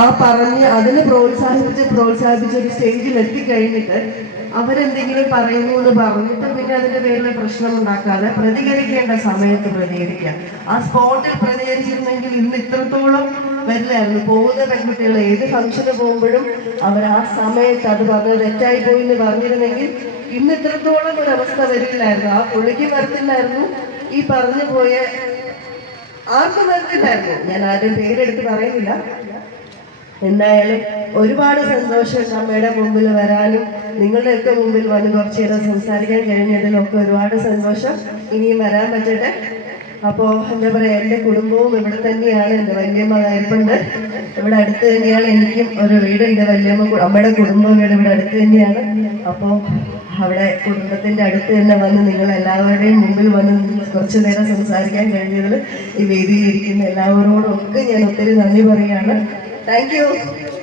ആ പറഞ്ഞ് അതിനെ പ്രോത്സാഹിപ്പിച്ച് ഒരു സ്റ്റേജിൽ എത്തിക്കഴിഞ്ഞിട്ട് അവരെന്തെങ്കിലും പറയുന്നു എന്ന് പറഞ്ഞിട്ട് പിന്നെ അതിന്റെ പേരിൽ പ്രശ്നം ഉണ്ടാക്കാതെ പ്രതികരിക്കേണ്ട സമയത്ത് പ്രതികരിക്കാം. ആ സ്പോട്ടിൽ പ്രതികരിച്ചിരുന്നെങ്കിൽ ഇന്ന് ഇത്രത്തോളം വരില്ലായിരുന്നു. പോകുന്ന പെൺകുട്ടികൾ ഏത് ഫംഗ്ഷന് പോകുമ്പോഴും അവർ ആ സമയത്ത് അത് പറഞ്ഞത് തെറ്റായി പോയി എന്ന് പറഞ്ഞിരുന്നെങ്കിൽ ഇന്ന് ഇത്രത്തോളം ഒരു അവസ്ഥ വരില്ലായിരുന്നു. ആ പുള്ളിക്ക് വരത്തില്ലായിരുന്നു, ഈ പറഞ്ഞു പോയ ആർക്കും വരത്തില്ലായിരുന്നു. ഞാൻ ആരും പേരെടുത്ത് പറയുന്നില്ല. എന്തായാലും ഒരുപാട് സന്തോഷം അമ്മയുടെ മുമ്പിൽ വരാനും നിങ്ങളുടെയൊക്കെ മുമ്പിൽ വന്ന് കുറച്ചു നേരം സംസാരിക്കാൻ കഴിഞ്ഞതിലൊക്കെ ഒരുപാട് സന്തോഷം. ഇനിയും വരാൻ പറ്റട്ടെ. അപ്പോൾ എന്താ പറയുക, എൻ്റെ കുടുംബവും ഇവിടെ തന്നെയാണ്. എൻ്റെ വല്യമ്മ കയറിപ്പുണ്ട്, ഇവിടെ അടുത്ത് തന്നെയാണ്. എനിക്കും ഒരു വീട് എൻ്റെ അമ്മയുടെ കുടുംബ വീട് ഇവിടെ അടുത്ത് തന്നെയാണ്. അപ്പോൾ അവിടെ കുടുംബത്തിൻ്റെ അടുത്ത് തന്നെ വന്ന് നിങ്ങൾ എല്ലാവരുടെയും മുമ്പിൽ വന്ന് കുറച്ചു നേരം സംസാരിക്കാൻ കഴിഞ്ഞതിൽ ഈ വേദിയിൽ ഇരിക്കുന്ന എല്ലാവരോടും ഒക്കെ ഞാൻ ഒത്തിരി നന്ദി പറയുകയാണ്. Thank you.